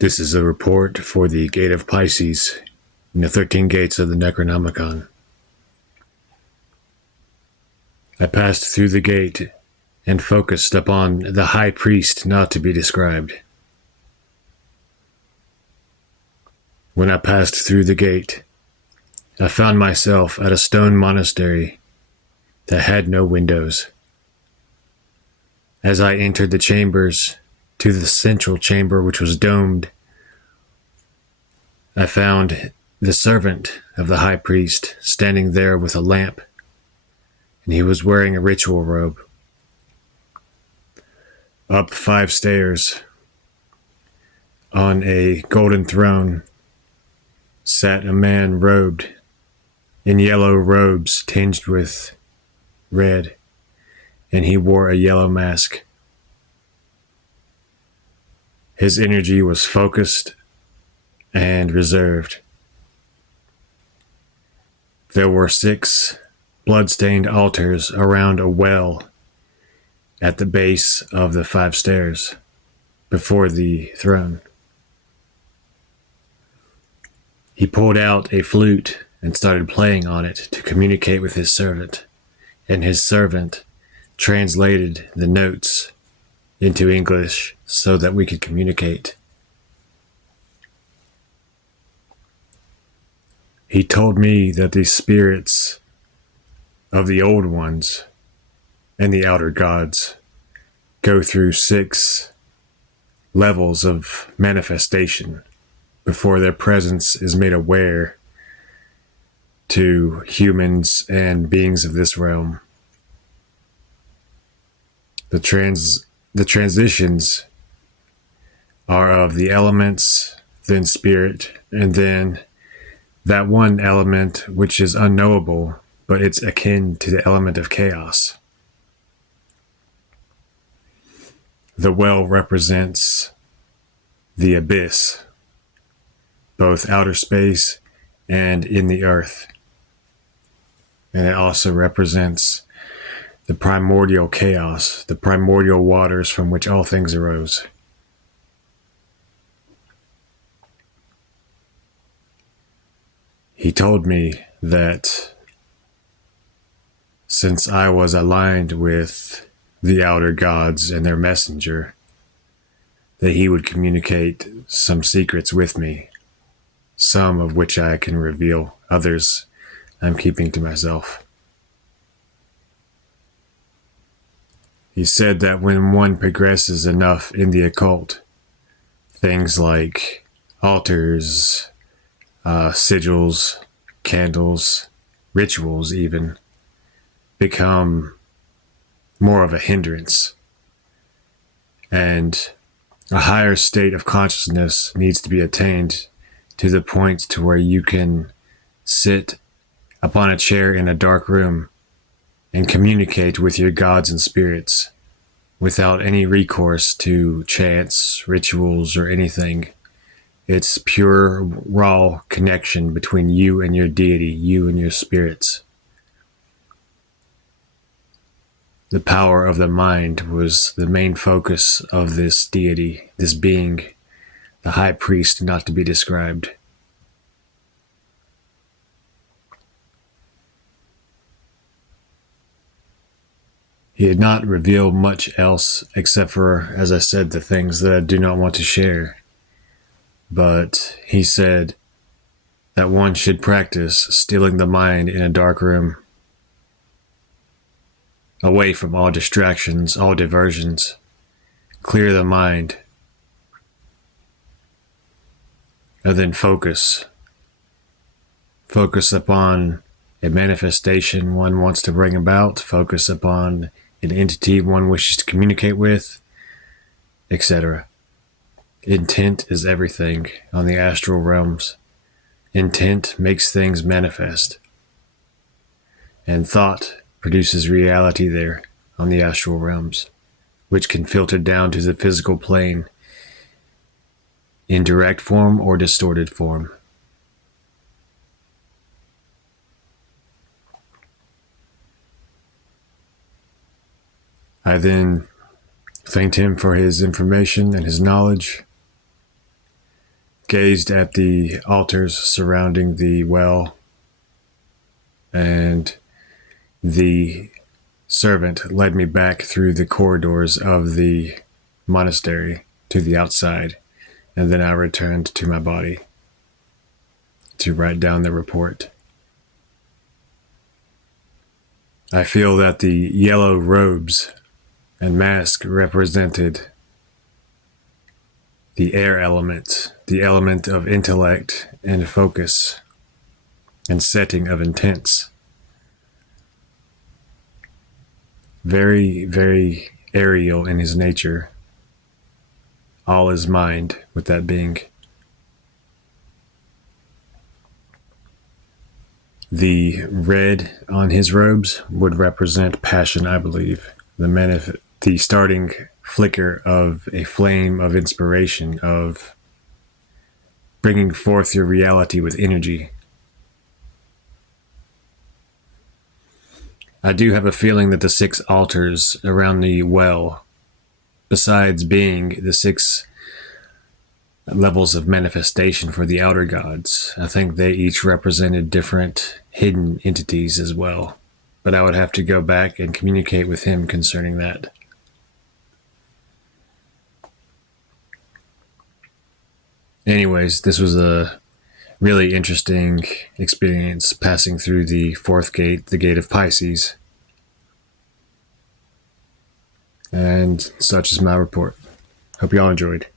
This is a report for the Gate of Pisces in the 13 gates of the Necronomicon. I passed through the gate and focused upon the high priest not to be described. When I passed through the gate, I found myself at a stone monastery that had no windows. As I entered the chambers to the central chamber, which was domed, I found the servant of the high priest standing there with a lamp, and he was wearing a ritual robe. Up 5 stairs, on a golden throne, sat a man robed in yellow robes tinged with red, and he wore a yellow mask. His energy was focused and reserved. There were 6 blood-stained altars around a well at the base of the 5 stairs before the throne. He pulled out a flute and started playing on it to communicate with his servant, and his servant translated the notes into English so that we could communicate. He told me that the spirits of the old ones and the outer gods go through 6 levels of manifestation before their presence is made aware to humans and beings of this realm. The transitions are of the elements, then spirit, and then that one element which is unknowable, but it's akin to the element of chaos. The well represents the abyss, both outer space and in the earth. And it also represents the primordial chaos, the primordial waters from which all things arose. He told me that since I was aligned with the outer gods and their messenger, that he would communicate some secrets with me, some of which I can reveal, others I'm keeping to myself. He said that when one progresses enough in the occult, things like altars, sigils, candles, rituals even, become more of a hindrance. And a higher state of consciousness needs to be attained to the point to where you can sit upon a chair in a dark room and communicate with your gods and spirits without any recourse to chants, rituals, or anything. It's pure, raw connection between you and your deity, you and your spirits. The power of the mind was the main focus of this deity, this being, the high priest not to be described. He had not revealed much else except for, as I said, the things that I do not want to share. But he said that one should practice stilling the mind in a dark room, away from all distractions, all diversions. Clear the mind, and then focus. Focus upon a manifestation one wants to bring about, focus upon an entity one wishes to communicate with, etc. Intent is everything on the astral realms. Intent makes things manifest. And thought produces reality there on the astral realms, which can filter down to the physical plane in direct form or distorted form. I then thanked him for his information and his knowledge, gazed at the altars surrounding the well, and the servant led me back through the corridors of the monastery to the outside, and then I returned to my body to write down the report. I feel that the yellow robes and mask represented the air element, the element of intellect and focus and setting of intents. Very, very aerial in his nature. All is mind with that being. The red on his robes would represent passion, I believe. The starting flicker of a flame of inspiration, of bringing forth your reality with energy. I do have a feeling that the 6 altars around the well, besides being the 6 levels of manifestation for the outer gods, I think they each represented different hidden entities as well. But I would have to go back and communicate with him concerning that. Anyways, this was a really interesting experience passing through the 4th gate, the gate of Pisces. And such is my report. Hope you all enjoyed.